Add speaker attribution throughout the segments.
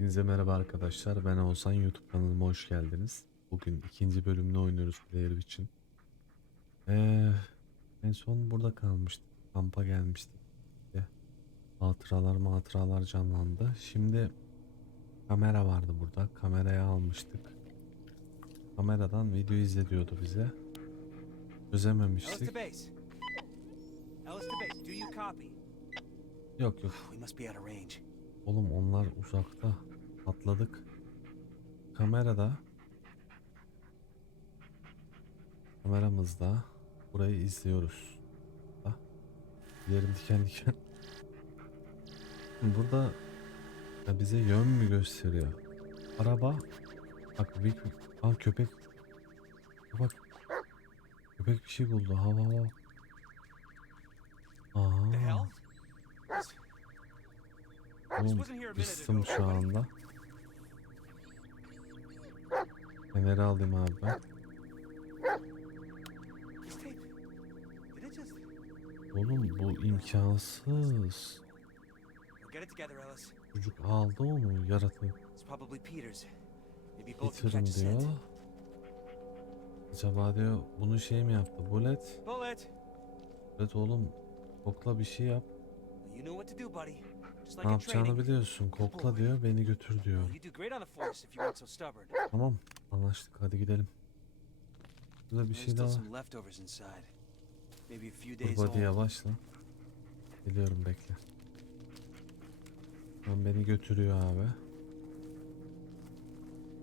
Speaker 1: Hepinize merhaba arkadaşlar. Ben Oğuzhan. YouTube kanalıma hoş geldiniz. Bugün ikinci bölümünü oynuyoruz Player için. Ee, en son burada kalmıştık. Kampa gelmiştik. İşte hatıralar hatıralar canlandı. Şimdi kamera vardı burada. Kameraya almıştık. Kameradan video izletiyordu bize. Çözememiştik. Yok yok. Oğlum onlar uzakta. Atladık. Kamerada. Kameramızda. Burayı izliyoruz. Da. Yerim diken diken. Burada ya bize yön mü gösteriyor? Araba. Bak bir Aa, köpek. Bak. Köpek bir şey buldu. Hava hava. Aa, oğlum kıstım şu anda. Feneri alayım abi ben. Oğlum bu imkansız. Çocuk aldı onu
Speaker 2: catch a
Speaker 1: diyor. Acaba diyor bunu şey mi yaptı? Bullet.
Speaker 2: Bullet.
Speaker 1: Bullet oğlum kokla bir şey yap. Ne yapacağını biliyorsun. Kokla diyor beni götür diyor. Tamam anlaştık hadi gidelim. Burada bir şey daha var.
Speaker 2: some leftovers inside. Maybe a few
Speaker 1: Dur
Speaker 2: days
Speaker 1: body
Speaker 2: old.
Speaker 1: yavaşla. Geliyorum bekle. Lan beni götürüyor abi.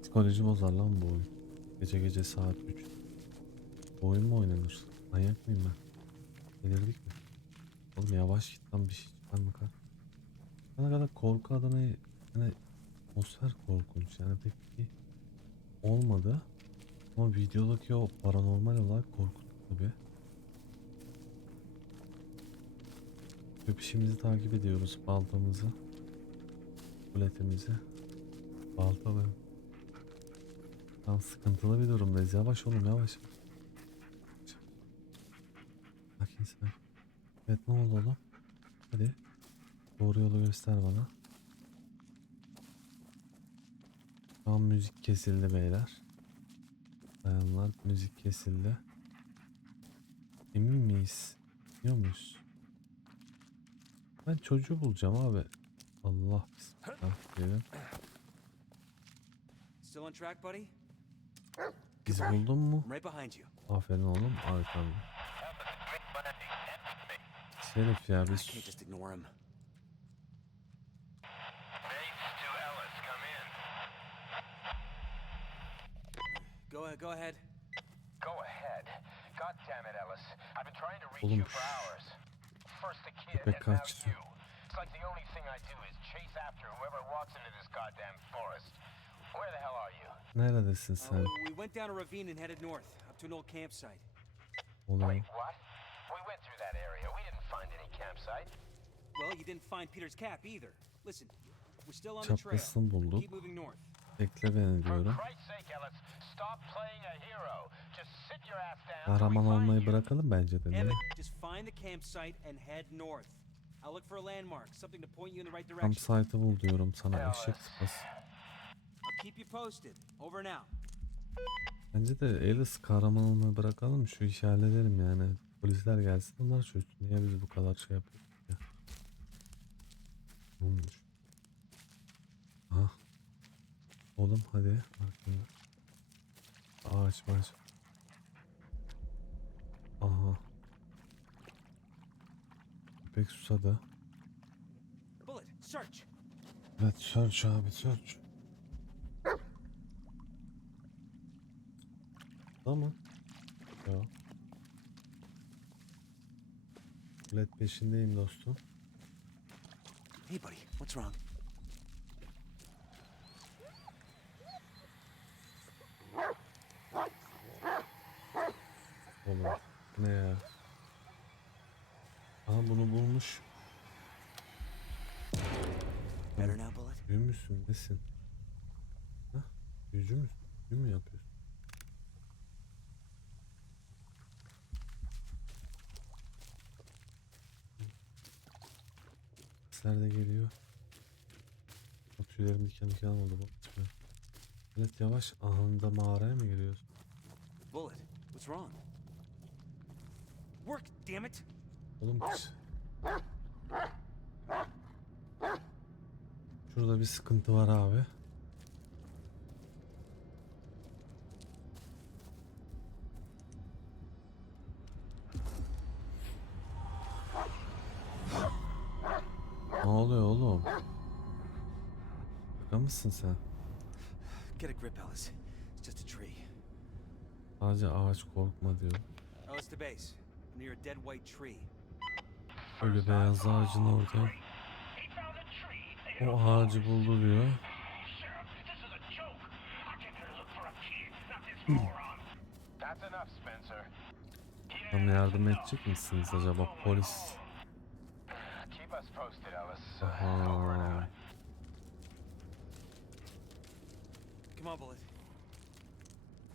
Speaker 1: Psikoloji bozar lan bu oyun. Gece gece saat 3. Bu oyun mu oynanır? Manyak mıyım ben? Delirdik mi? Oğlum yavaş git lan bir şey çıkar mı kar? Bana kadar korku adına yani atmosfer korkunç yani pek bir olmadı. Ama videodaki o paranormal olarak korkuttu tabii. Köpüşümüzü takip ediyoruz. Baltamızı. Kuletimizi. Baltalı. Tam sıkıntılı bir durumdayız. Yavaş oğlum yavaş. Sakin sen. Evet ne oldu oğlum? Hadi. Doğru yolu göster bana. Şu an müzik kesildi beyler. Bayanlar müzik kesildi. Emin miyiz? Biliyor muyuz? Ben çocuğu bulacağım abi. Allah bismillah diyelim.
Speaker 2: Still on track, buddy?
Speaker 1: Bizi buldun mu?
Speaker 2: I'm right behind you.
Speaker 1: Aferin oğlum. Arkamda. Şerif ya biz
Speaker 2: Go ahead, go ahead.
Speaker 3: Go ahead. God damn it, Ellis. I've been trying to reach
Speaker 1: Oğlum
Speaker 3: you for hours. First the kid,
Speaker 1: Köpek
Speaker 3: and now
Speaker 1: kaçtı.
Speaker 3: you. It's like the only thing I do is chase after whoever walks into this goddamn forest. Where the hell are you?
Speaker 1: None of neredesin
Speaker 2: Uh,
Speaker 1: sen?
Speaker 2: we went down a ravine and headed north, up to an old campsite.
Speaker 1: Oğlum
Speaker 3: Wait, what? We went through that area. We didn't find any campsite.
Speaker 2: Well, you didn't find Peter's cap either. Listen, we're still on the trail.
Speaker 1: çaplasını bulduk.
Speaker 2: Keep moving north.
Speaker 1: Bekle beni
Speaker 3: For. Christ's
Speaker 1: Kahraman olmayı bırakalım bence de. Ne?
Speaker 2: Emmett, just find the campsite and head north. I'll look for a landmark, something to point you in the right direction.
Speaker 1: Campsite'ı bul diyorum sana. Eşek sıpası.
Speaker 2: I'll keep you posted. Over and out.
Speaker 1: Bence de Alice kahraman olmayı bırakalım. Şu işi halledelim yani. Polisler gelsin onlar çözsün. Niye biz bu kadar şey yapıyoruz ya? Olmuş? Aha. Oğlum hadi. Arkanda. Ağaç ağaç. Aha. Köpek susadı. Evet search abi search. Tamam. Ya. Led peşindeyim dostum.
Speaker 2: Hey, buddy, what's wrong?
Speaker 1: Oğlum ne ya? Aha bunu bulmuş.
Speaker 2: Better now, Bullet?
Speaker 1: Büyü müsün? Nesin? Ha? Büyücü müsün? Büyü mü yapıyorsun? Sesler de geliyor. tüylerim diken diken oldu bu. Evet yavaş anında mağaraya mı giriyoruz?
Speaker 2: Bullet, what's wrong? Work, damn it!
Speaker 1: Oğlum Şurada bir sıkıntı var abi. Ne oluyor oğlum? Şaka mısın sen?
Speaker 2: Get a grip, Ellis. It's just a tree.
Speaker 1: Sadece ağaç korkma diyor.
Speaker 2: Ellis to base. Near a dead white tree.
Speaker 1: Ölü beyaz ağacın orada. O ağacı buldu diyor. Bana yardım edecek misiniz acaba polis? Aha.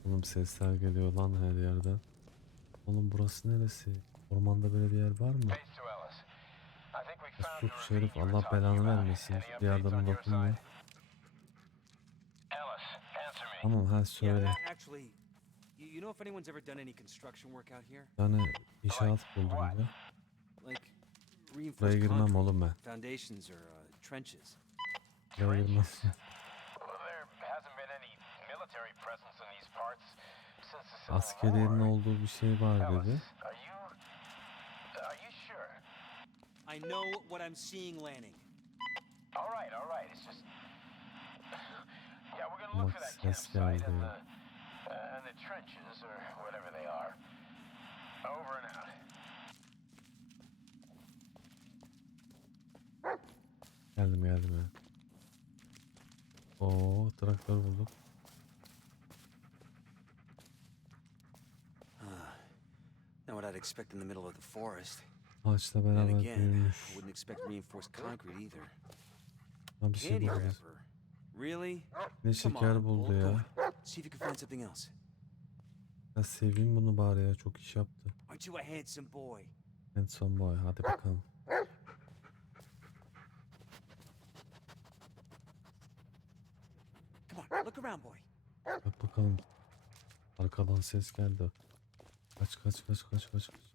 Speaker 1: Oğlum sesler geliyor lan her yerden. Oğlum burası neresi? Ormanda böyle bir yer var mı?
Speaker 3: Base to Ellis. I think we found
Speaker 1: Sus
Speaker 3: the
Speaker 1: Şerif
Speaker 3: ravine you
Speaker 1: Allah belanı vermesin. Bir
Speaker 3: answer me.
Speaker 1: Tamam ha söyle.
Speaker 2: a- actually, you, you know if anyone's ever done any construction work out here?
Speaker 1: Bir tane inşaat buldum ya.
Speaker 2: Like
Speaker 1: Buraya
Speaker 2: reinforced
Speaker 1: girmem oğlum ben.
Speaker 2: foundations or uh, trenches?
Speaker 1: Buraya girmem. Askeriyenin olduğu bir şey var dedi.
Speaker 2: I know what I'm seeing, Lanning.
Speaker 3: All right, all right. It's just yeah, we're gonna look for that
Speaker 1: ses
Speaker 3: campsite and the uh, and the trenches or whatever they are. Over and out.
Speaker 1: Geldim geldim ya. Oo traktör bulduk.
Speaker 2: Not what I'd expect in the middle of the forest.
Speaker 1: Ağaçla beraber büyümüş. Lan bir şey.
Speaker 2: Really?
Speaker 1: Ne şeker buldu ya. Ya seveyim bunu bari ya çok iş yaptı.
Speaker 2: Handsome boy?
Speaker 1: Hadi bakalım.
Speaker 2: Come on, look around, boy.
Speaker 1: Bak bakalım. Arkadan ses geldi. Kaç kaç kaç kaç kaç. kaç.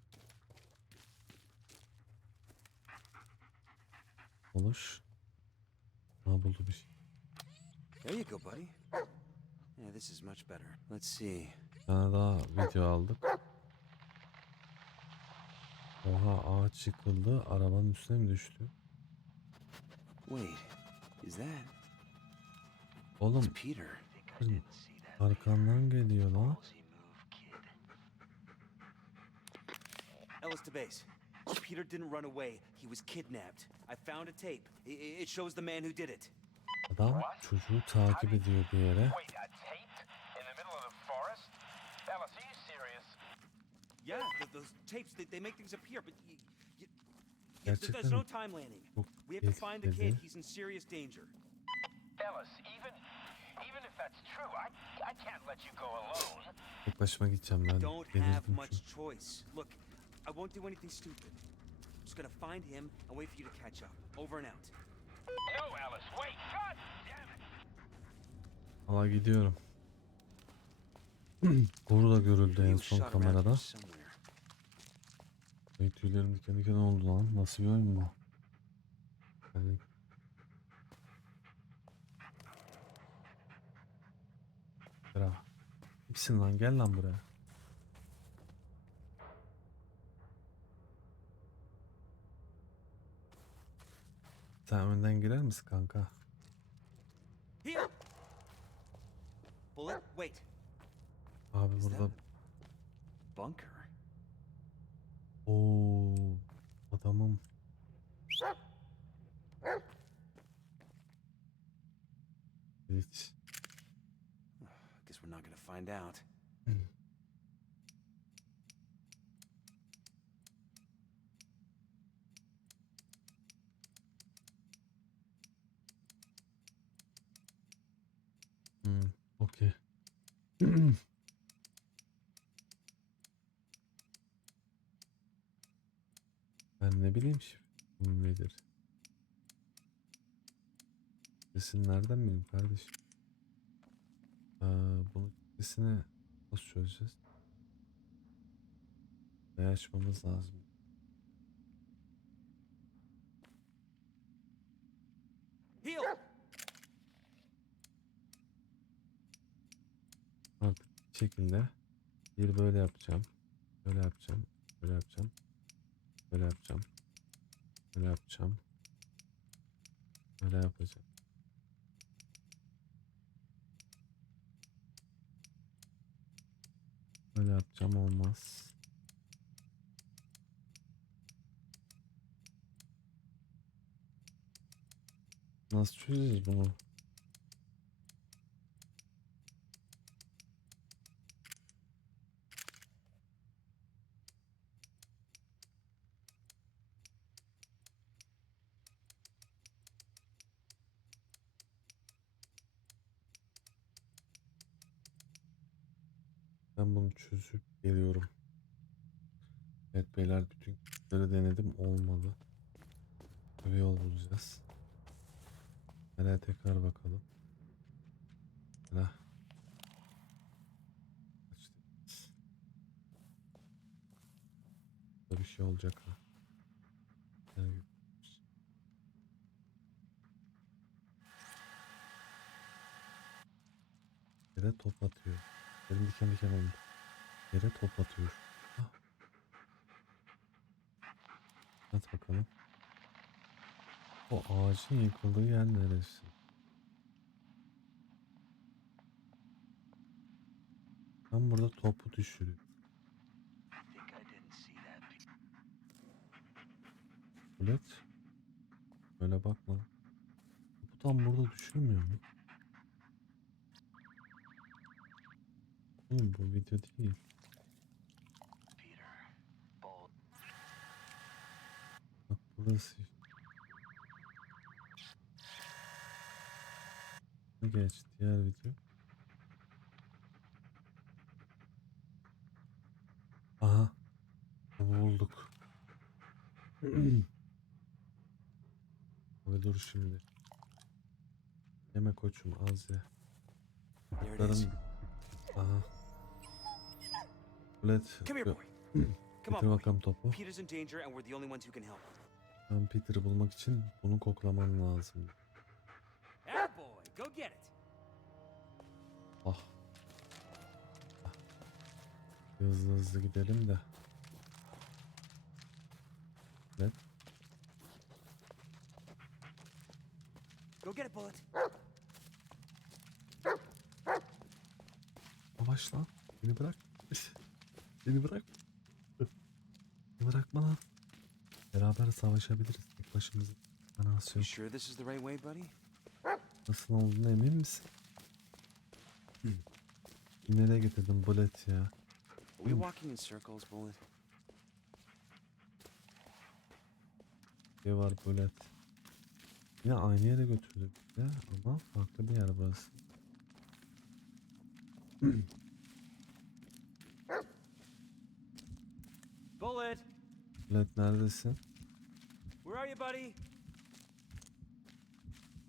Speaker 1: Oluş. Ha buldu bir şey.
Speaker 2: There you go, buddy. Yeah, this is much better. Let's see.
Speaker 1: Bir tane daha video aldık. Oha ağaç yıkıldı. Arabanın üstüne mi düştü?
Speaker 2: Wait, is that?
Speaker 1: Oğlum
Speaker 2: Peter.
Speaker 1: arkandan geliyor lan.
Speaker 2: Ellis to base. Peter didn't run away. He was kidnapped. I found a tape. I- I- It shows the man who did it.
Speaker 1: Adam çocuğu takip ediyor bir yere.
Speaker 3: Wait, a tape in the middle of the forest? Ellis, are you serious?
Speaker 2: Yeah, th- those tapes, they, they make things appear, but you, you, yeah, th- there's no time landing.
Speaker 1: çok
Speaker 2: We have to find the kid.
Speaker 1: etkiledi.
Speaker 2: He's in serious danger.
Speaker 3: Ellis, even even if that's true, I I can't let you go alone.
Speaker 1: Tek başıma gideceğim ben.
Speaker 2: Don't have
Speaker 1: Delirdim
Speaker 2: much choice. Look, I won't do anything stupid. I'm just gonna find him and wait for you to catch up. Over and out.
Speaker 3: No, Ellis, wait! God damn it!
Speaker 1: Valla gidiyorum. Guru da görüldü en son kamerada. Ay tüylerim diken diken oldu lan. Nasıl bir oyun bu? Yani... Bera. Kimsin lan? Gel lan buraya. Sen önden girer misin kanka?
Speaker 2: Here! Bullet, wait.
Speaker 1: Abi
Speaker 2: Is
Speaker 1: burada...
Speaker 2: bunker?
Speaker 1: Oo, adamım. Hiç.
Speaker 2: Guess we're not gonna find out.
Speaker 1: Ben ne bileyim şimdi nedir? Sesini nereden bileyim kardeşim? Ee, bunun sesini nasıl çözeceğiz? Ve açmamız lazım.
Speaker 2: Heal!
Speaker 1: Artık bir şekilde bir böyle yapacağım. Böyle yapacağım. Böyle yapacağım. Böyle yapacağım. Böyle yapacağım. Böyle yapacağım. Böyle yapacağım olmaz. Nasıl çözeceğiz bunu? Ben bunu çözüp geliyorum. Evet beyler bütün kitleri denedim olmadı. Bir yol bulacağız. Hele tekrar bakalım. Burada bir şey olacak. Gel git. Yere top atıyor. Elim diken diken oldu. Yere top atıyor. At bakalım. O ağacın yıkıldığı yer neresi? Ben burada topu düşürüyorum. Bulet. Öyle bakma. Topu tam burada düşürmüyor mu? Oğlum bu video değil. Burası. Geç diğer video. Aha. Bulduk. Abi dur şimdi. Yeme koçum az
Speaker 2: is.
Speaker 1: Kurtların... Aha. Bulet.
Speaker 2: Come here, boy. Come on, boy.
Speaker 1: bakalım topu.
Speaker 2: Peter's in danger and we're the only ones who can help.
Speaker 1: Ben Peter'ı bulmak için bunu koklaman lazım. Ah. Ah. Hızlı hızlı gidelim de. Evet.
Speaker 2: Go get it, Bullet.
Speaker 1: Yavaş lan. Beni bırak. Beni bırak. Beni bırakma lan. Beraber savaşabiliriz. Tek başımıza. Manası yok.
Speaker 2: sure this is the right way, buddy?
Speaker 1: Nasıl olduğuna emin misin? Hı. Nereye getirdim Bullet ya?
Speaker 2: We walking in circles, Bullet?
Speaker 1: Ne var Bullet? Yine aynı yere götürdük ya ama farklı bir yer burası.
Speaker 2: Bullet,
Speaker 1: Bullet neredesin?
Speaker 2: Buddy?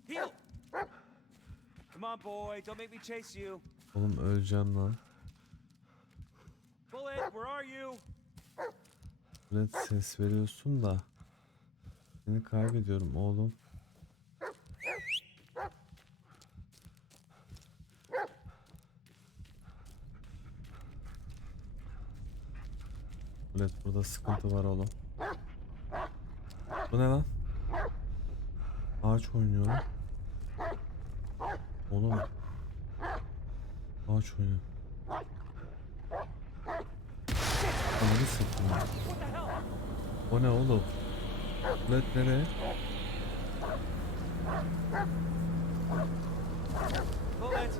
Speaker 2: Heal! Come on, boy, don't make me chase you.
Speaker 1: Oğlum öleceğim lan.
Speaker 2: Bullet, where are you?
Speaker 1: Bullet ses veriyorsun da. Seni kaybediyorum oğlum. Bullet burada sıkıntı var oğlum. Bu ne lan? Ağaç oynuyor lan. Oğlum. Ağaç oynuyor. Ananı satayım. O ne oğlum? Bullet nereye?
Speaker 2: Bullet!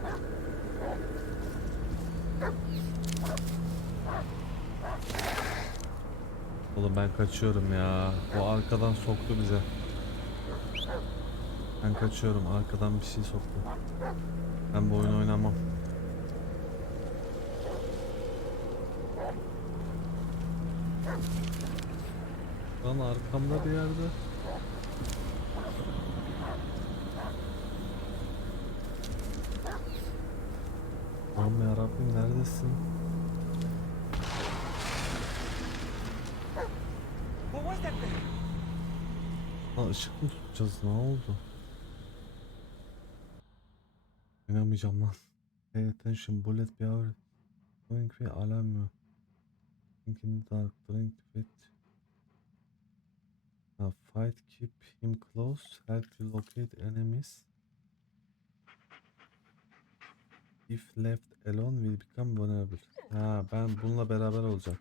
Speaker 1: Oğlum ben kaçıyorum ya. O arkadan soktu bize. Ben kaçıyorum. Arkadan bir şey soktu. Ben bu oyunu oynamam. Lan arkamda bir yerde. Aman yarabbim neredesin? Işık mı tutacağız? Ne oldu? Oynamayacağım lan. Pay attention bullet bir hour. Going ve alarm? Think in the dark. Drink with. Ha, fight keep him close. Help you locate enemies. If left alone will become vulnerable. Ha ben bununla beraber olacak.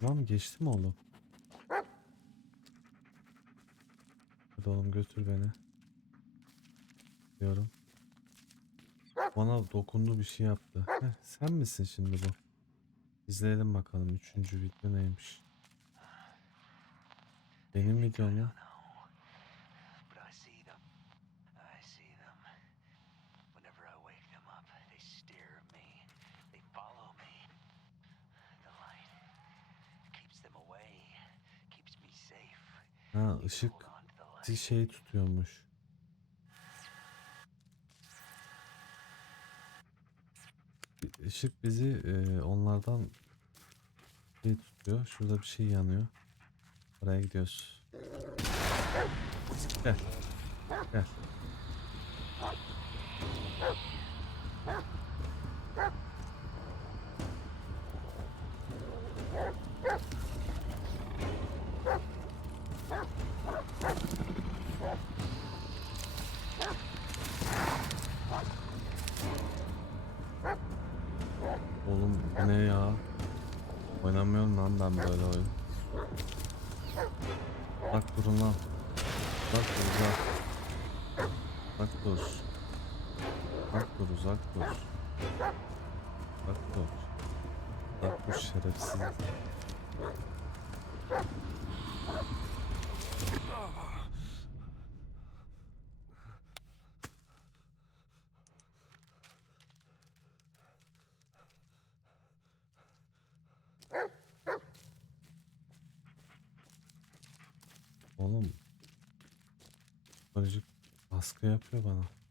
Speaker 1: Tamam geçti mi oğlum? Oğlum götür beni. Diyorum. Bana dokundu bir şey yaptı. Heh, sen misin şimdi bu? İzleyelim bakalım üçüncü video neymiş. Benim videom ya. Ha ışık Bir şey tutuyormuş. Işık bizi e, onlardan şey tutuyor. Şurada bir şey yanıyor. Oraya gidiyoruz. Gel. Gel. Dur şerefsiz. Oğlum. Çocuk baskı yapıyor bana.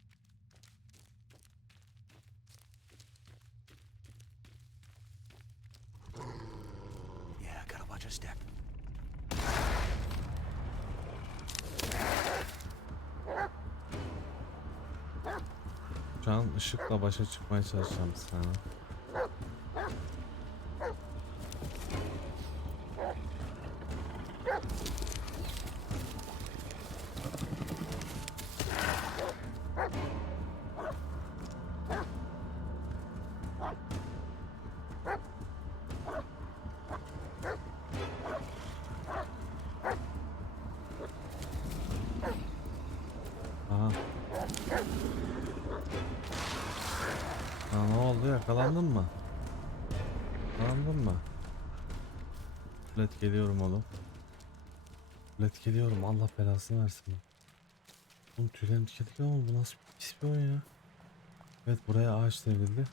Speaker 1: An ışıkla başa çıkmaya çalışacağım sana. Ha, ne oldu yakalandın mı? Yakalandın mı? Bilet geliyorum oğlum. Bilet geliyorum Allah belasını versin. Oğlum tüylerim diken diken oldu bu nasıl pis bir oyun ya. Evet buraya ağaç devrildi.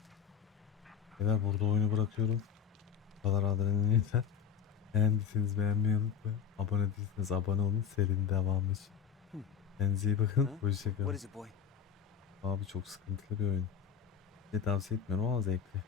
Speaker 1: Beyler burada oyunu bırakıyorum. Bu kadar adrenalin yeter. Beğendiyseniz beğenmeyi unutmayın. Abone değilseniz abone olun. Serinin devamı için. Kendinize iyi bakın. Hoşçakalın. Abi çok sıkıntılı bir oyun. Size tavsiye etmiyorum ama zevkli.